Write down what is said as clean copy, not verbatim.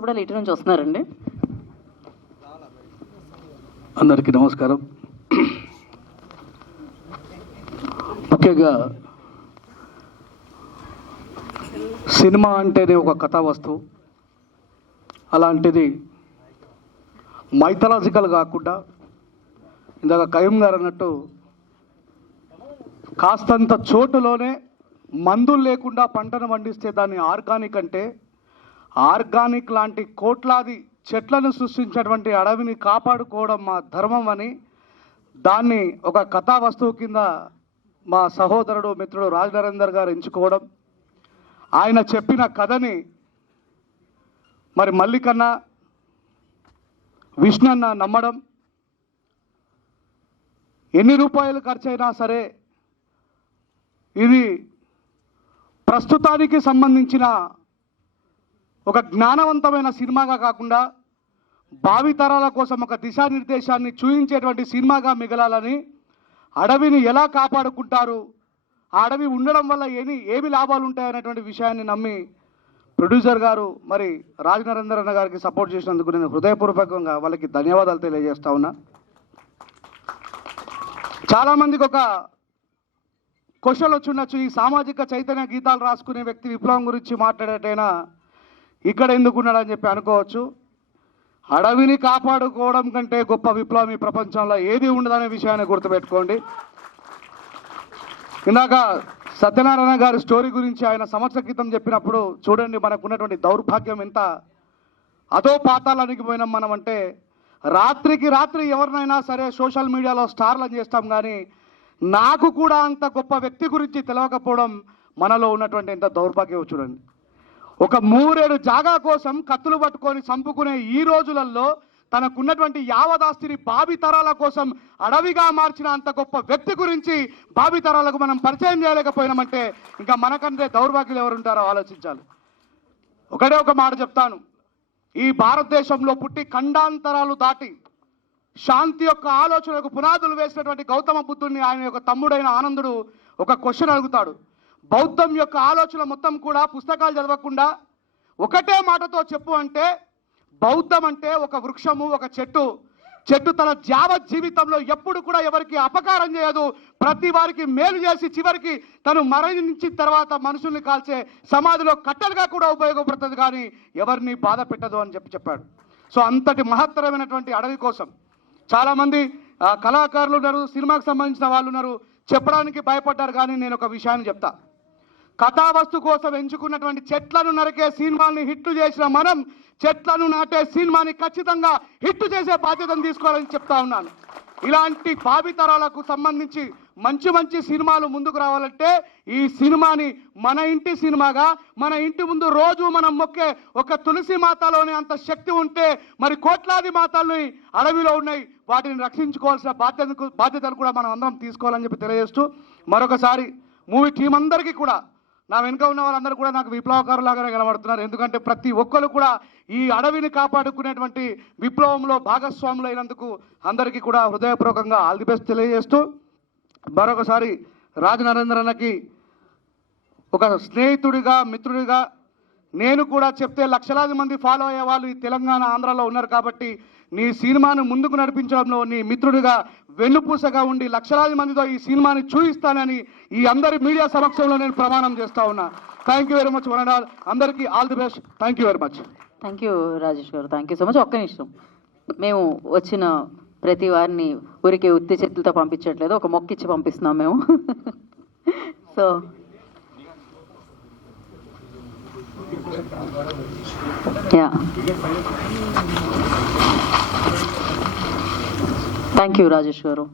కూడా ఇటు నుంచి వస్తున్నారండి. అందరికీ నమస్కారం. ముఖ్యంగా సినిమా అంటేనే ఒక కథా వస్తువు. అలాంటిది మైథలాజికల్ కాకుండా ఇందాక కయ్యం గారు అన్నట్టు కాస్తంత చోటులోనే మందులు లేకుండా పంటను పండిస్తే దాన్ని ఆర్గానిక్ అంటే, ఆర్గానిక్ లాంటి కోట్లాది చెట్లను సృష్టించినటువంటి అడవిని కాపాడుకోవడం మా ధర్మం అని దాన్ని ఒక కథా వస్తువు కింద మా సహోదరుడు మిత్రుడు రాజ్ నరేందర్ గారు ఎంచుకోవడం, ఆయన చెప్పిన కథని మరి మల్లికన్న విష్ణన్న నమ్మడం, ఎన్ని రూపాయలు ఖర్చైనా సరే ఇది ప్రస్తుతానికి సంబంధించిన ఒక జ్ఞానవంతమైన సినిమాగా కాకుండా భావితరాల కోసం ఒక దిశానిర్దేశాన్ని చూపించేటువంటి సినిమాగా మిగలాలని, అడవిని ఎలా కాపాడుకుంటారు, ఆ అడవి ఉండడం వల్ల ఏమి లాభాలు ఉంటాయనేటువంటి విషయాన్ని నమ్మి ప్రొడ్యూసర్ గారు మరి రాజ్ నరేందర్ అన్న గారికి సపోర్ట్ చేసినందుకు నేను హృదయపూర్వకంగా వాళ్ళకి ధన్యవాదాలు తెలియజేస్తా ఉన్నా. చాలామందికి ఒక క్వశ్చన్ వచ్చి ఉండొచ్చు, ఈ సామాజిక చైతన్య గీతాలు రాసుకునే వ్యక్తి విప్లవం గురించి మాట్లాడేటైనా ఇక్కడ ఎందుకున్నాడని చెప్పి అనుకోవచ్చు. అడవిని కాపాడుకోవడం కంటే గొప్ప విప్లవం ఈ ప్రపంచంలో ఏది ఉండదనే విషయాన్ని గుర్తుపెట్టుకోండి. ఇందాక సత్యనారాయణ గారి స్టోరీ గురించి ఆయన సంవత్సర క్రితం చెప్పినప్పుడు చూడండి, మనకున్నటువంటి దౌర్భాగ్యం ఎంత అదో పాతాళానికి పోయినాం మనం. అంటే రాత్రికి రాత్రి ఎవరినైనా సరే సోషల్ మీడియాలో స్టార్లను చేస్తాం, కానీ నాకు కూడా అంత గొప్ప వ్యక్తి గురించి తెలియకపోవడం మనలో ఉన్నటువంటి ఎంత దౌర్భాగ్యం చూడండి. ఒక 3-7 జాగా కోసం కత్తులు పట్టుకొని చంపుకునే ఈ రోజులలో తనకున్నటువంటి యావదాస్తిని భావితరాల కోసం అడవిగా మార్చిన అంత గొప్ప వ్యక్తి గురించి భావితరాలకు మనం పరిచయం చేయలేకపోయినామంటే ఇంకా మనకంటే దౌర్భాగ్యులు ఎవరుంటారో ఆలోచించాలి. ఒకటే ఒక మాట చెప్తాను, ఈ భారతదేశంలో పుట్టి ఖండాంతరాలు దాటి శాంతి యొక్క ఆలోచనకు పునాదులు వేసినటువంటి గౌతమ బుద్ధుడిని ఆయన యొక్క తమ్ముడైన ఆనందుడు ఒక క్వశ్చన్ అడుగుతాడు. బౌద్ధం యొక్క ఆలోచన మొత్తం కూడా పుస్తకాలు చదవకుండా ఒకటే మాటతో చెప్పు అంటే, బౌద్ధం అంటే ఒక వృక్షము, ఒక చెట్టు తన యావత్ జీవితంలో ఎప్పుడు కూడా ఎవరికి అపకారం చేయదు, ప్రతి వారికి మేలు చేసి చివరికి తను మరణించిన తర్వాత మనుషుల్ని కాల్చే సమాధిలో కట్టెలుగా కూడా ఉపయోగపడుతుంది, కానీ ఎవరిని బాధ పెట్టదు అని చెప్పాడు. సో అంతటి మహత్తరమైనటువంటి అడవి కోసం చాలామంది కళాకారులు ఉన్నారు, సినిమాకి సంబంధించిన వాళ్ళు ఉన్నారు, చెప్పడానికి భయపడ్డారు. కానీ నేను ఒక విషయాన్ని చెప్తా, కథావస్తు కోసం ఎంచుకున్నటువంటి చెట్లను నరికే సినిమాని హిట్ చేసిన మనం చెట్లను నాటే సినిమాని ఖచ్చితంగా హిట్ చేసే బాధ్యతను తీసుకోవాలని చెప్తా ఉన్నాను. ఇలాంటి భావితరాలకు సంబంధించి మంచి మంచి సినిమాలు ముందుకు రావాలంటే ఈ సినిమాని మన ఇంటి సినిమాగా, మన ఇంటి ముందు రోజు మనం మొక్కే ఒక తులసి మాతలోనే అంత శక్తి ఉంటే మరి కోట్లాది మాతల్ని అడవిలో ఉన్నాయి, వాటిని రక్షించుకోవాల్సిన బాధ్యతను కూడా మనం అందరం తీసుకోవాలని చెప్పి తెలియజేస్తూ మరొకసారి మూవీ టీం అందరికీ కూడా, నా వెనుక ఉన్న వాళ్ళందరూ కూడా నాకు విప్లవకారులాగానే కనబడుతున్నారు. ఎందుకంటే ప్రతి ఒక్కరు కూడా ఈ అడవిని కాపాడుకునేటువంటి విప్లవంలో భాగస్వాములు అయినందుకు అందరికీ కూడా హృదయపూర్వకంగా ఆల్ ది బెస్ట్ తెలియజేస్తూ మరొకసారి రాజ్ నరేందర్ అన్నకి ఒక స్నేహితుడిగా, మిత్రుడిగా, నేను కూడా చెప్తే లక్షలాది మంది ఫాలో అయ్యే వాళ్ళు ఈ తెలంగాణ ఆంధ్రాలో ఉన్నారు కాబట్టి నీ సినిమాను ముందుకు నడిపించడంలో నీ మిత్రుడిగా వెన్నుపూసగా ఉండి లక్షలాది మందితో ఈ సినిమాని చూపిస్తానని ఈ అందరి మీడియా సమక్షంలో నేను ప్రమాణం చేస్తా ఉన్నా. Thank you very much one and all. అందరికీ all the best. Thank you very much. Thank you Rajesh garu, thank you so much. ఒక్క నిమిషం, మేము వచ్చిన ప్రతి వారిని ఊరికి ఉత్తి చేతులతో పంపించట్లేదు, ఒక మొక్కిచ్చి పంపిస్తున్నాం మేము. So yeah, thank you Rajesh గారు.